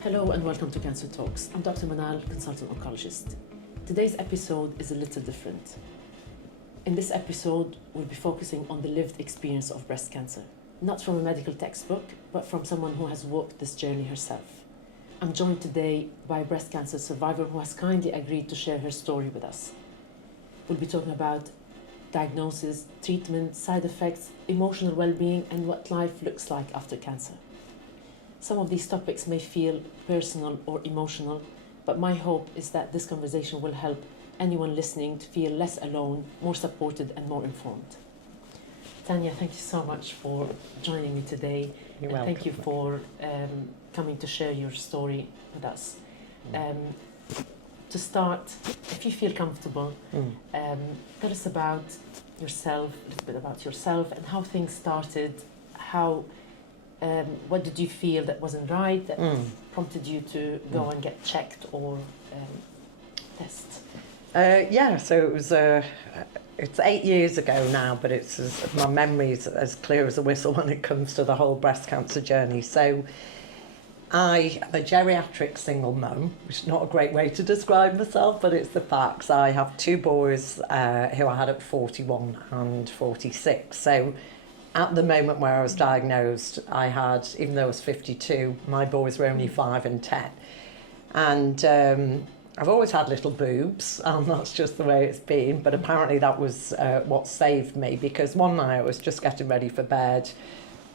Hello and welcome to Cancer Talks. I'm Dr Manal, consultant oncologist. Today's episode is a little different. In this episode, we'll be focusing on the lived experience of breast cancer, not from a medical textbook, but from someone who has walked this journey herself. I'm joined today by a breast cancer survivor who has kindly agreed to share her story with us. We'll be talking about diagnosis, treatment, side effects, emotional well-being, and what life looks like after cancer. Some of these topics may feel personal or emotional, but my hope is that this conversation will help anyone listening to feel less alone, more supported and more informed. Tanya, thank you so much for joining me today. You're welcome. Thank you for coming to share your story with us. To start, if you feel comfortable, tell us about yourself, a little bit about yourself and how things started, what did you feel that wasn't right, that prompted you to go and get checked or test? So it was, it's 8 years ago now, but my memory's as clear as a whistle when it comes to the whole breast cancer journey. So I am a geriatric single mum, which is not a great way to describe myself, but it's the facts. I have two boys who I had at 41 and 46. So at the moment where I was diagnosed, I had, even though I was 52, my boys were only 5 and 10. And I've always had little boobs, and that's just the way it's been. But apparently that was what saved me, because one night I was just getting ready for bed,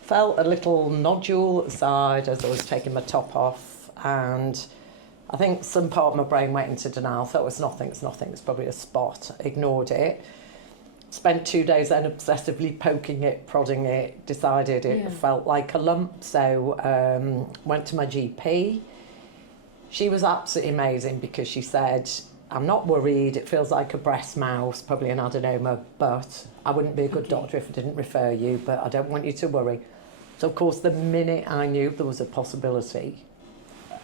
felt a little nodule at the side as I was taking my top off, and I think some part of my brain went into denial, thought it's nothing, it's probably a spot, ignored it. Spent 2 days then obsessively poking it, prodding it, decided it felt like a lump, so went to my GP. She was absolutely amazing because she said, I'm not worried, it feels like a breast mouse, probably an adenoma, but I wouldn't be a good doctor if I didn't refer you, but I don't want you to worry. So of course the minute I knew there was a possibility,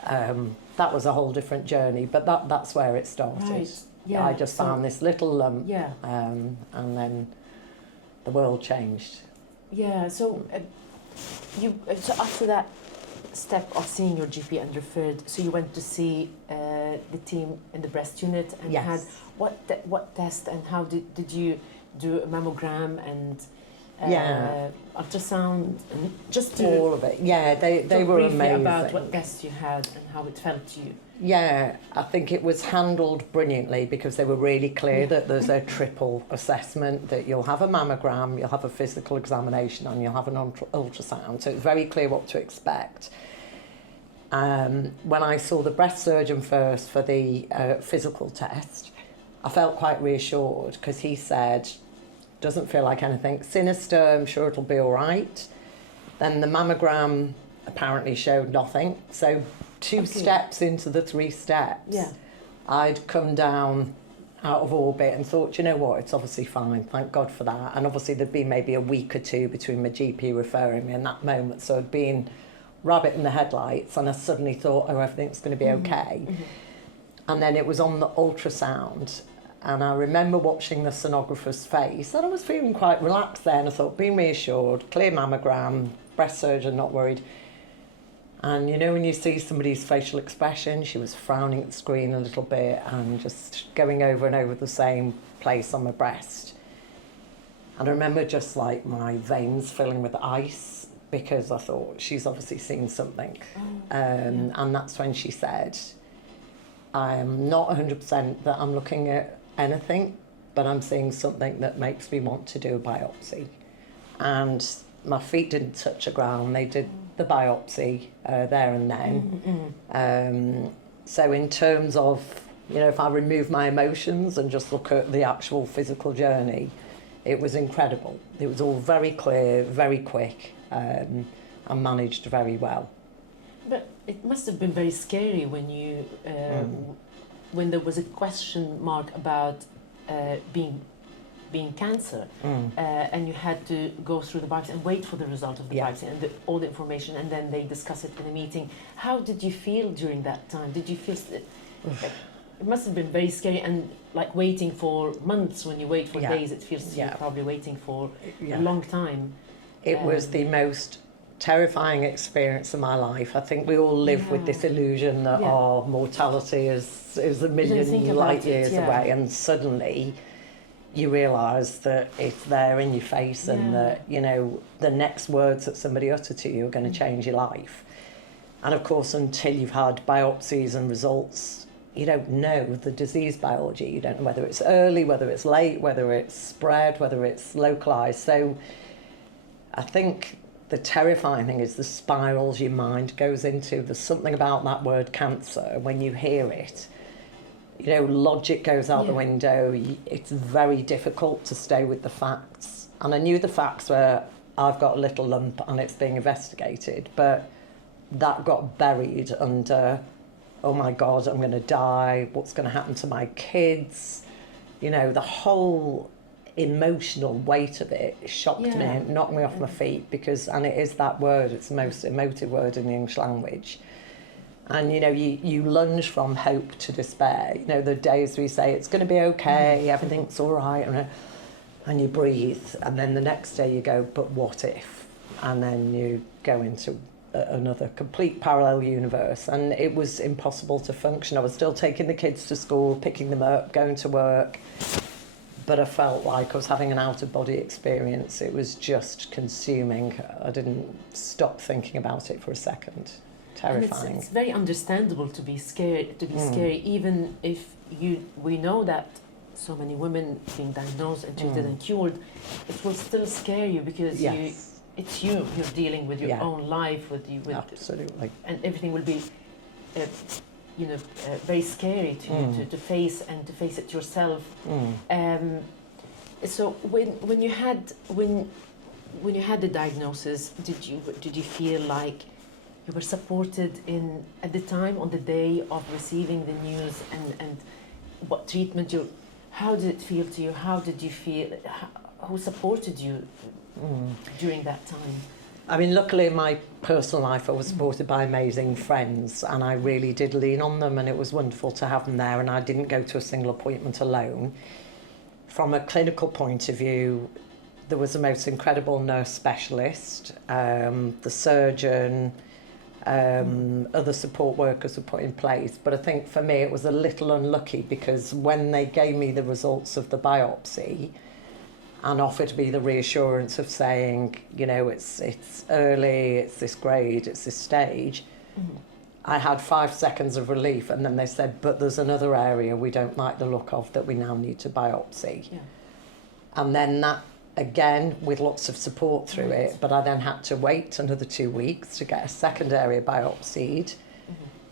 that was a whole different journey, but that's where it started. Right. Yeah, I just found this little lump, and then the world changed. Yeah, so so after that step of seeing your GP and referred, so you went to see the team in the breast unit and had what test and how did you do a mammogram and ultrasound and just all of it? Yeah, they were amazing. About what tests you had and how it felt to you. Yeah, I think it was handled brilliantly because they were really clear that there's a triple assessment, that you'll have a mammogram, you'll have a physical examination and you'll have an ultrasound. So it's very clear what to expect. When I saw the breast surgeon first for the physical test, I felt quite reassured because he said, doesn't feel like anything sinister, I'm sure it'll be all right. Then the mammogram apparently showed nothing. So two steps into the 3 steps, I'd come down out of orbit and thought, you know what, it's obviously fine, thank God for that. And obviously there'd been maybe a week or two between my GP referring me in that moment, so I'd been rabbit in the headlights and I suddenly thought, oh, everything's going to be okay. And then it was on the ultrasound, and I remember watching the sonographer's face and I was feeling quite relaxed then. I thought, being reassured, clear mammogram, breast surgeon not worried. And you know when you see somebody's facial expression, she was frowning at the screen a little bit and just going over and over the same place on my breast. And I remember just like my veins filling with ice because I thought, she's obviously seen something. And that's when she said, I'm not 100% that I'm looking at anything, but I'm seeing something that makes me want to do a biopsy. And my feet didn't touch the ground, they did the biopsy there and then. So in terms of, you know, if I remove my emotions and just look at the actual physical journey, it was incredible. It was all very clear, very quick, and managed very well. But it must have been very scary when you, when there was a question mark about being cancer, and you had to go through the biopsy and wait for the result of the biopsy and all the information, and then they discuss it in a meeting. How did you feel during that time? Did you feel It must have been very scary, and like waiting for months. When you wait for days, it feels you're probably waiting for a long time. It was the most terrifying experience of my life. I think we all live with this illusion that our mortality is a million light years away, and suddenly you realise that it's there in your face, and that, you know, the next words that somebody utter to you are going to change your life. And of course, until you've had biopsies and results, you don't know the disease biology. You don't know whether it's early, whether it's late, whether it's spread, whether it's localised. So I think the terrifying thing is the spirals your mind goes into. There's something about that word cancer, when you hear it, you know, logic goes out the window. It's very difficult to stay with the facts. And I knew the facts were, I've got a little lump and it's being investigated, but that got buried under, oh my God, I'm going to die, what's going to happen to my kids? You know, the whole emotional weight of it shocked me and knocked me off my feet, because, and it is that word, it's the most emotive word in the English language. And, you know, you lunge from hope to despair. You know, the days we say it's going to be okay, everything's all right, and you breathe, and then the next day you go, but what if? And then you go into another complete parallel universe, and it was impossible to function. I was still taking the kids to school, picking them up, going to work, but I felt like I was having an out-of-body experience. It was just consuming. I didn't stop thinking about it for a second. Terrifying. It's very understandable to be scared, scary, even if we know that so many women being diagnosed and treated and cured, it will still scare you, because it's you're dealing with your own life, with absolutely, and everything will be very scary to you to face, and to face it yourself. So when you had the diagnosis, did you feel like you were supported at the time, on the day of receiving the news, and what treatment how did it feel to you? How did you feel? Who supported you during that time? I mean, luckily in my personal life I was supported by amazing friends, and I really did lean on them, and it was wonderful to have them there, and I didn't go to a single appointment alone. From a clinical point of view, there was the most incredible nurse specialist, the surgeon, other support workers were put in place. But I think for me it was a little unlucky, because when they gave me the results of the biopsy and offered me the reassurance of saying, you know, it's early, it's this grade, it's this stage, I had 5 seconds of relief, and then they said, but there's another area we don't like the look of that we now need to biopsy. And then that, again, with lots of support through it, but I then had to wait another 2 weeks to get a second area biopsied.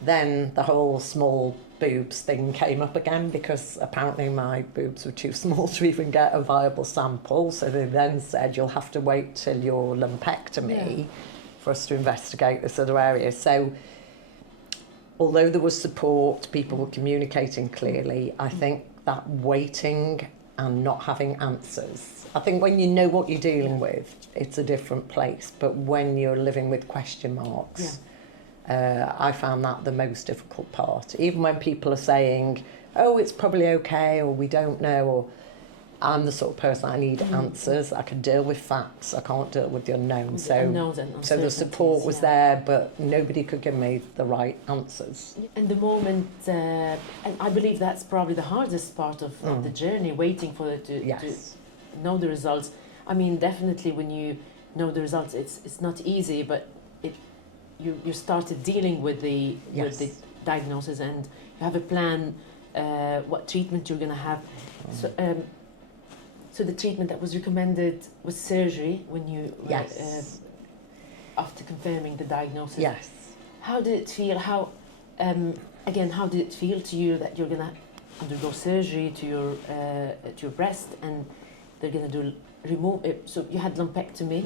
Then the whole small boobs thing came up again, because apparently my boobs were too small to even get a viable sample. So they then said, you'll have to wait till your lumpectomy for us to investigate this other area. So although there was support, people were communicating clearly, I think that waiting and not having answers, I think when you know what you're dealing with, it's a different place. But when you're living with question marks, I found that the most difficult part. Even when people are saying, oh, it's probably okay, or we don't know, or I'm the sort of person, I need answers. I can deal with facts, I can't deal with the unknown. So the support was there, but nobody could give me the right answers. And the moment, and I believe that's probably the hardest part of the journey, waiting for it to know the results. I mean, definitely when you know the results, it's not easy, but you started dealing with the diagnosis, and you have a plan, what treatment you're going to have. So the treatment that was recommended was surgery when you after confirming the diagnosis. How did it feel? How did it feel to you that you're going to undergo surgery to your breast, and they're going to remove it? So you had lumpectomy.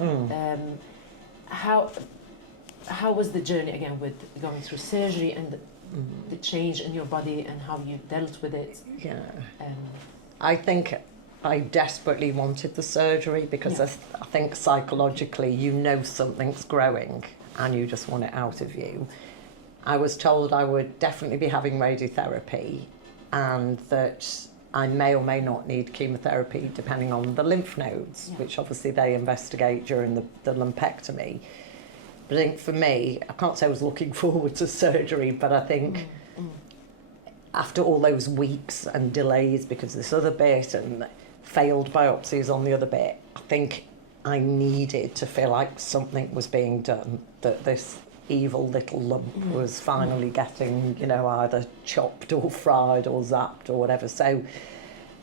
How was the journey again with going through surgery, and the change in your body, and how you dealt with it? I think I desperately wanted the surgery, because I think psychologically you know something's growing and you just want it out of you. I was told I would definitely be having radiotherapy, and that I may or may not need chemotherapy depending on the lymph nodes, Yeah. which obviously they investigate during the lumpectomy. But I think for me, I can't say I was looking forward to surgery, but I think after all those weeks and delays because of this other bit and failed biopsies on the other bit, I think I needed to feel like something was being done, that this evil little lump was finally getting, you know, either chopped or fried or zapped or whatever. So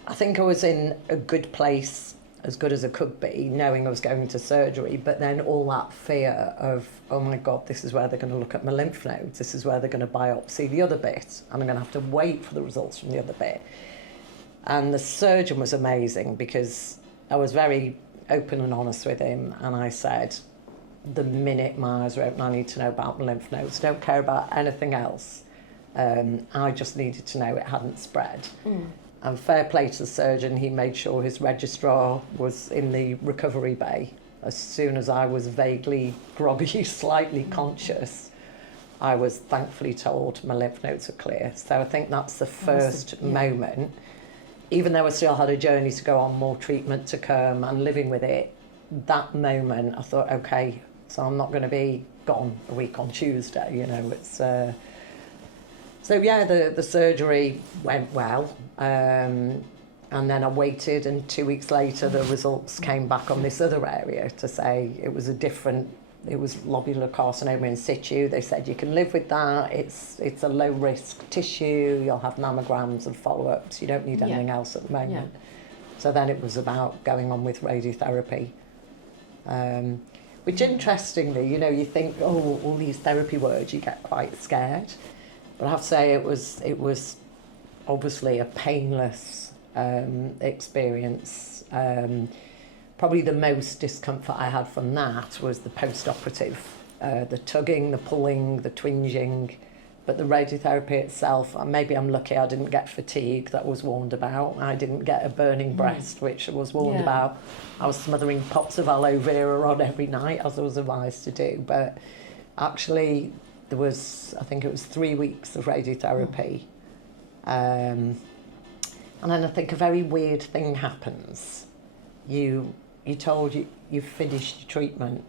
I think I was in a good place, as good as I could be, knowing I was going to surgery, but then all that fear of, oh my God, this is where they're going to look at my lymph nodes, this is where they're going to biopsy the other bit, and I'm going to have to wait for the results from the other bit. And the surgeon was amazing because I was very open and honest with him, and I said, the minute my eyes were open, I need to know about my lymph nodes. Don't care about anything else. I just needed to know it hadn't spread. And fair play to the surgeon, he made sure his registrar was in the recovery bay. As soon as I was vaguely groggy, slightly conscious, I was thankfully told my lymph nodes are clear. So I think that's the first moment. Even though I still had a journey to go on, more treatment to come and living with it, that moment I thought, okay, so I'm not going to be gone a week on Tuesday, you know, it's... So yeah, the surgery went well, and then I waited, and 2 weeks later the results came back on this other area to say it was lobular carcinoma in situ. They said you can live with that, it's a low risk tissue, you'll have mammograms and follow-ups, you don't need anything else at the moment. So then it was about going on with radiotherapy. Which interestingly, you know, you think, oh, all these therapy words, you get quite scared. But I have to say it was obviously a painless experience. Probably the most discomfort I had from that was the post-operative, the tugging, the pulling, the twinging. But the radiotherapy itself, maybe I'm lucky I didn't get fatigue that was warned about. I didn't get a burning breast, which was warned about. I was smothering pots of aloe vera on every night, as I was advised to do. But actually, there was, I think it was 3 weeks of radiotherapy. And then I think a very weird thing happens. You're told you've finished your treatment,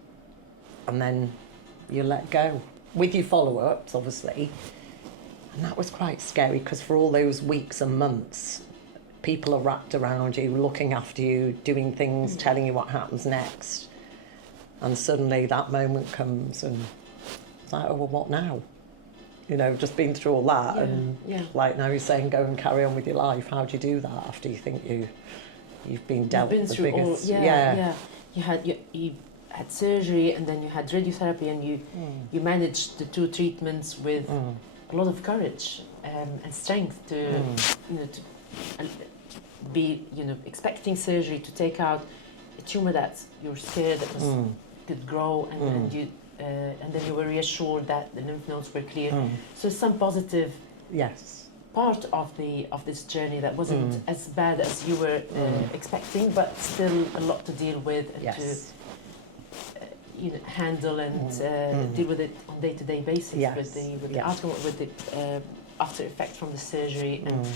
and then you let go. With your follow-ups, obviously. And that was quite scary because for all those weeks and months, people are wrapped around you, looking after you, doing things, telling you what happens next. And suddenly that moment comes and it's like, oh, well, what now? You know, just been through all that and like now you're saying go and carry on with your life. How do you do that after you think you've been dealt the biggest... You had surgery and then you had radiotherapy and you managed the two treatments with a lot of courage and strength to be expecting surgery to take out a tumor that you're scared that could grow and then you were reassured that the lymph nodes were clear. So some positive part of this journey that wasn't as bad as you were expecting, but still a lot to deal with and to handle and deal with it on day-to-day basis with the outcome, with the after effect from the surgery. And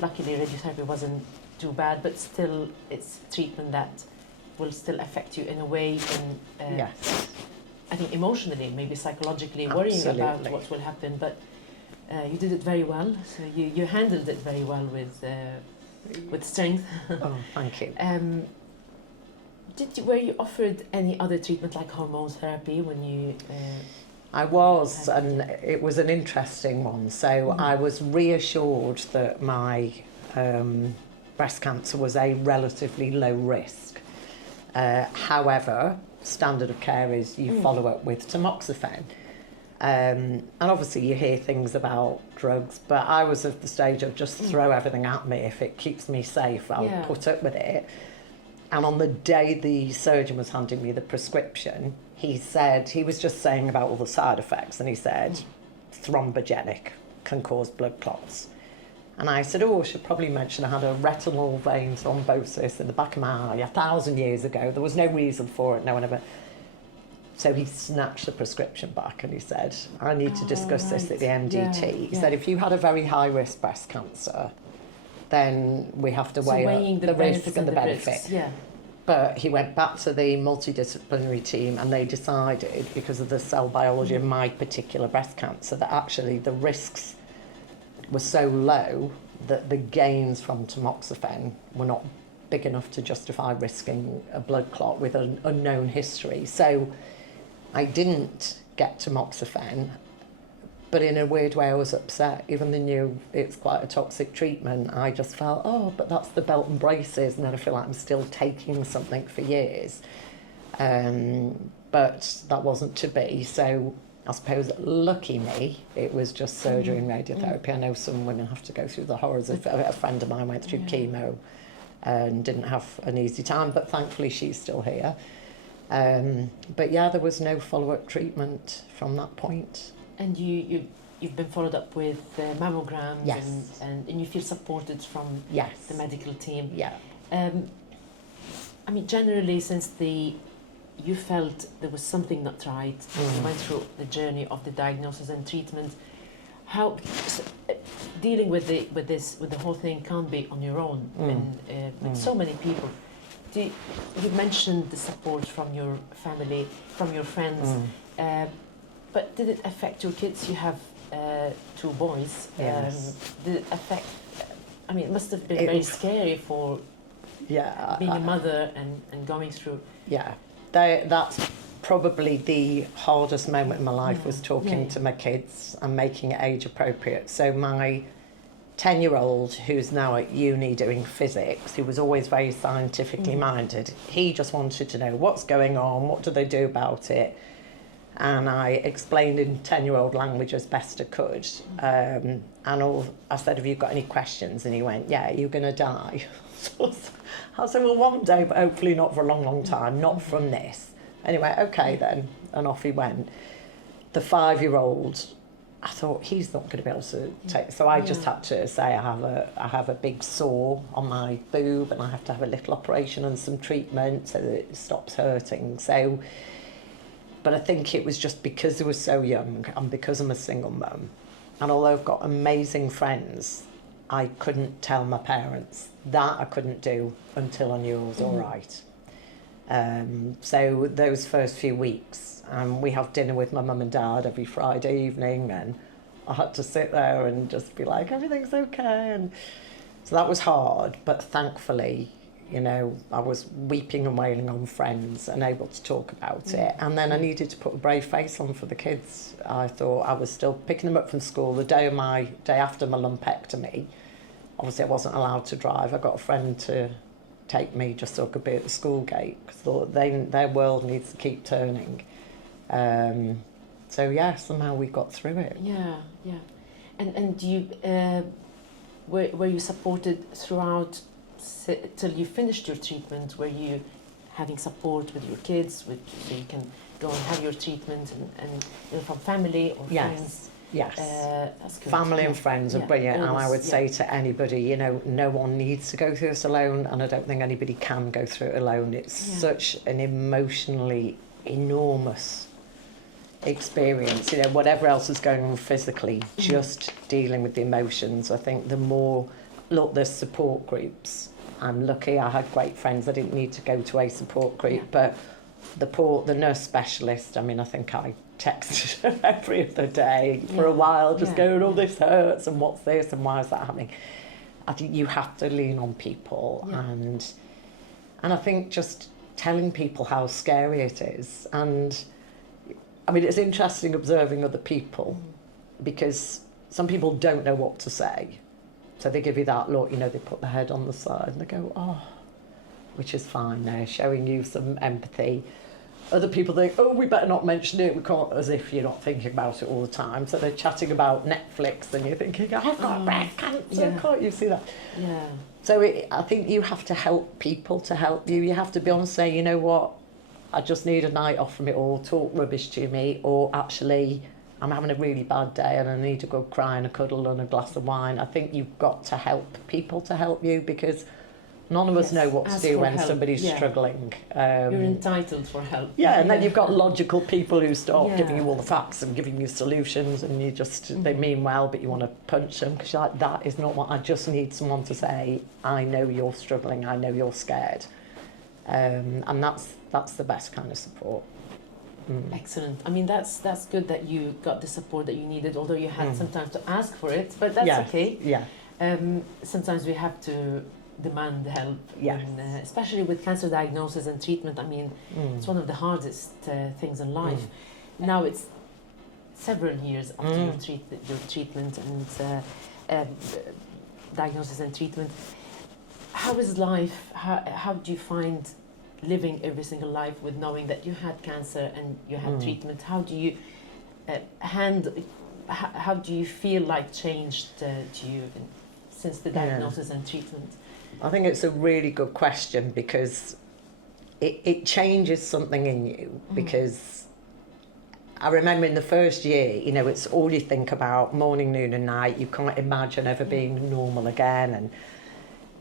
luckily radiotherapy wasn't too bad, but still it's treatment that will still affect you in a way, and I think emotionally, maybe psychologically, worrying about what will happen. But you did it very well. So you handled it very well with strength. Oh, thank you. Were you offered any other treatment like hormone therapy when you? I was, and it was an interesting one. So I was reassured that my breast cancer was a relatively low risk. However, standard of care is you follow up with tamoxifen. And obviously you hear things about drugs, but I was at the stage of just throw everything at me. If it keeps me safe, I'll put up with it. And on the day the surgeon was handing me the prescription, he was just saying about all the side effects, and he said, thrombogenic, can cause blood clots. And I said, I should probably mention I had a retinal vein thrombosis in the back of my eye 1,000 years ago. There was no reason for it, no one ever... So he snatched the prescription back and he said, I need to discuss this at the MDT. Yeah, He said, if you had a very high risk breast cancer, then we have to weigh weighing up the risk and the benefit. risks, yeah. But he went back to the multidisciplinary team and they decided, because of the cell biology of my particular breast cancer, that actually the risks were so low that the gains from tamoxifen were not big enough to justify risking a blood clot with an unknown history. So I didn't get tamoxifen, but in a weird way I was upset. Even though I knew it's quite a toxic treatment, I just felt, oh, but that's the belt and braces, and then I feel like I'm still taking something for years. But that wasn't to be, so I suppose, lucky me, it was just surgery and radiotherapy. I know some women have to go through the horrors. A friend of mine went through chemo and didn't have an easy time, but thankfully she's still here. But yeah, there was no follow-up treatment from that point. And you've been followed up with mammograms, Yes. and you feel supported from Yes. the medical team. Yeah. I mean, generally, since you felt there was something not right, you went through the journey of the diagnosis and treatment. How dealing with the whole thing can't be on your own, and with so many people. You mentioned the support from your family, from your friends, but did it affect your kids? You have 2 boys. Yes. Did it affect? I mean, it must have been very scary for being a mother and going through. Yeah, that's probably the hardest moment in my life, was talking to my kids and making it age appropriate. So my 10-year-old, who's now at uni doing physics, who was always very scientifically minded, he just wanted to know what's going on, what do they do about it. And I explained in 10-year-old language as best I could. And I said, have you got any questions? And he went, yeah, you're going to die. So I said, well, one day, but hopefully not for a long, long time, not from this. Anyway, okay then, and off he went. The 5-year-old, I thought, he's not going to be able to take, so I just had to say I have a big sore on my boob and I have to have a little operation and some treatment so that it stops hurting. So, but I think it was just because they were so young and because I'm a single mum, and although I've got amazing friends, I couldn't tell my parents. That I couldn't do until I knew I was all right. So those first few weeks, we have dinner with my mum and dad every Friday evening, and I had to sit there and just be like, everything's okay. And so that was hard, but thankfully, you know, I was weeping and wailing on friends and able to talk about it. And then I needed to put a brave face on for the kids. I thought I was still picking them up from school the day after my lumpectomy. Obviously, I wasn't allowed to drive. I got a friend to take me just so I could be at the school gate, because I thought their world needs to keep turning. So yeah, somehow we got through it. Yeah. And you were you supported throughout till you finished your treatment? Were you having support with your kids, so you can go and have your treatment, and you know, from family or friends? Yes. That's good. Family and friends are brilliant, and I would say to anybody, you know, no one needs to go through this alone, and I don't think anybody can go through it alone. It's such an emotionally enormous experience, you know, whatever else is going on physically, just dealing with the emotions. I think there's support groups. I'm lucky I had great friends. I didn't need to go to a support group, but the nurse specialist, I mean, I think I texted her every other day for a while, just going, oh, this hurts, and what's this, and why is that happening? I think you have to lean on people, and I think just telling people how scary it is. And I mean, it's interesting observing other people, because some people don't know what to say. So they give you that look, you know, they put their head on the side and they go, oh, which is fine, they're showing you some empathy. Other people think, oh, we better not mention it, we can't, as if you're not thinking about it all the time. So they're chatting about Netflix and you're thinking, I've got breast cancer, can't you see that? Yeah. So I think you have to help people to help you. You have to be honest, say, you know what, I just need a night off from it all, talk rubbish to me, or actually I'm having a really bad day and I need to go cry and a cuddle and a glass of wine. I think you've got to help people to help you, because None of us Yes, know what to ask do for when help, somebody's yeah. struggling. You're entitled for help. Yeah, and then you've got logical people who start Yeah. giving you all the facts and giving you solutions, and you just, they mean well, but you want to punch them because you're like, that is not what, I just need someone to say, I know you're struggling, I know you're scared. And that's the best kind of support. Excellent. I mean, that's good that you got the support that you needed, although you had sometimes to ask for it, but that's Yes, okay. Yeah. Sometimes we have to demand help, Yes. when, especially with cancer diagnosis and treatment. I mean, it's one of the hardest things in life. Now it's several years after your treatment and diagnosis and treatment. How is life? How do you find living every single life with knowing that you had cancer and you had treatment? How do you how do you feel like changed to you since the diagnosis and treatment? I think it's a really good question because it changes something in you, because I remember in the first year, you know, it's all you think about, morning, noon and night. You can't imagine ever being normal again. And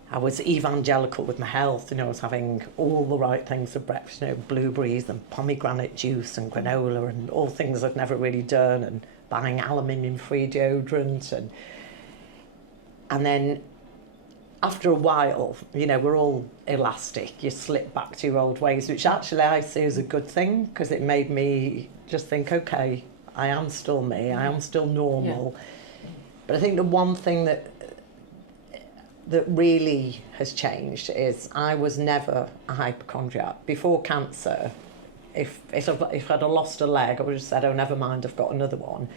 I was evangelical with my health, you know, I was having all the right things for breakfast, you know, blueberries and pomegranate juice and granola and all things I'd never really done, and buying aluminium-free deodorant. And then after a while, you know, we're all elastic. You slip back to your old ways, which actually I see as a good thing, because it made me just think, okay, I am still me, I am still normal. Yeah. But I think the one thing that really has changed is I was never a hypochondriac. Before cancer, if I'd have lost a leg, I would have said, oh, never mind, I've got another one.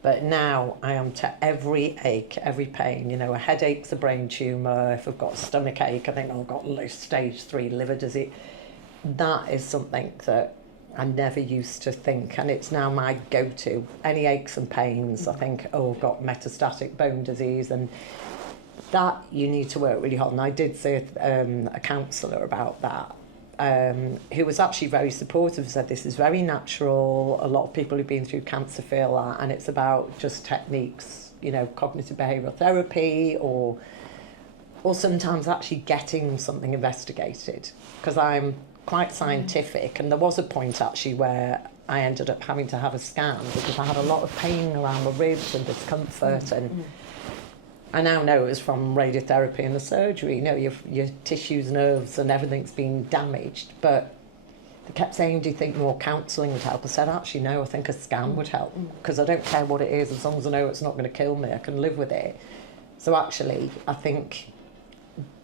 But now I am to every ache, every pain. You know, a headache's a brain tumour. If I've got a stomach ache, I think I've got stage 3 liver disease. That is something that I never used to think, and it's now my go-to. Any aches and pains, I think, oh, I've got metastatic bone disease, and that you need to work really hard. And I did see a counsellor about that, who was actually very supportive, said this is very natural. A lot of people who've been through cancer feel that, and it's about just techniques, you know, cognitive behavioural therapy, or sometimes actually getting something investigated, because I'm quite scientific. And there was a point actually where I ended up having to have a scan because I had a lot of pain around my ribs and discomfort, and I now know it was from radiotherapy and the surgery. You know, your tissues, nerves and everything's been damaged. But they kept saying, do you think more counselling would help? I said, actually, no, I think a scan would help, because I don't care what it is, as long as I know it's not going to kill me, I can live with it. So actually, I think,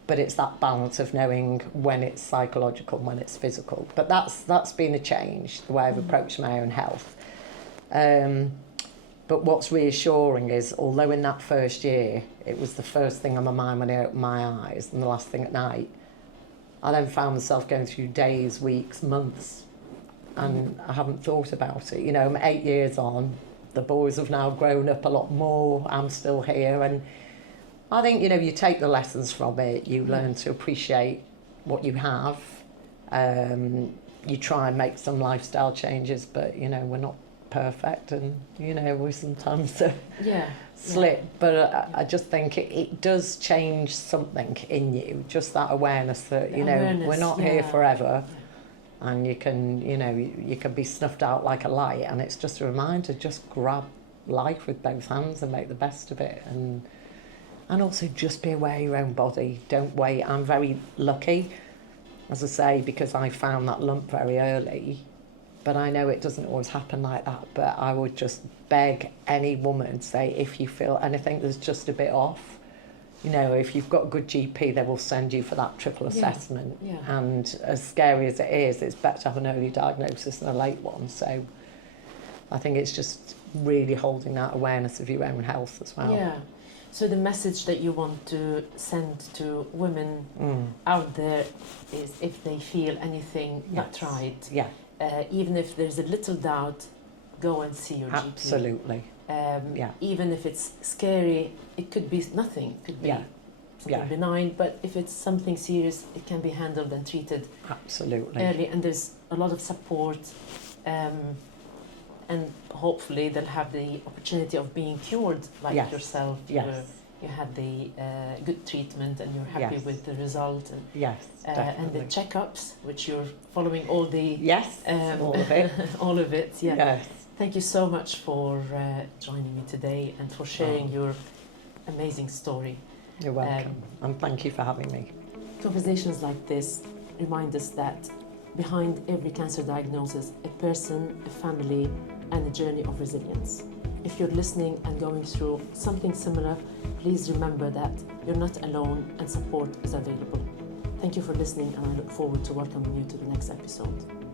but it's that balance of knowing when it's psychological and when it's physical. But that's been a change, the way I've approached my own health. But what's reassuring is, although in that first year, it was the first thing on my mind when I opened my eyes and the last thing at night, I then found myself going through days, weeks, months, and I haven't thought about it. You know, I'm 8 years on, the boys have now grown up a lot more, I'm still here, and I think, you know, you take the lessons from it, you learn to appreciate what you have, you try and make some lifestyle changes, but, you know, we're not perfect, and you know, we sometimes slip, but I just think it does change something in you, just that awareness that, you know, we're not here forever, and you can, you know, you can be snuffed out like a light, and it's just a reminder, just grab life with both hands and make the best of it, and also just be aware of your own body. Don't wait. I'm very lucky, as I say, because I found that lump very early. But I know it doesn't always happen like that. But I would just beg any woman, say, if you feel anything that's just a bit off, you know, if you've got a good GP, they will send you for that triple assessment. Yeah. And as scary as it is, it's better to have an early diagnosis than a late one. So I think it's just really holding that awareness of your own health as well. Yeah. So the message that you want to send to women out there is, if they feel anything not right, even if there's a little doubt, go and see your GP. Absolutely. Even if it's scary, it could be nothing. It could be something benign, but if it's something serious, it can be handled and treated early. And there's a lot of support, and hopefully they'll have the opportunity of being cured, like yourself. you had the good treatment and you're happy Yes. with the result, and, Yes, and the definitely. checkups, which you're following all the Yes, all of it. all of it. Yeah. Yes. Thank you so much for joining me today and for sharing your amazing story. You're welcome. And thank you for having me. Conversations like this remind us that behind every cancer diagnosis, a person, a family, and a journey of resilience. If you're listening and going through something similar, please remember that you're not alone and support is available. Thank you for listening, and I look forward to welcoming you to the next episode.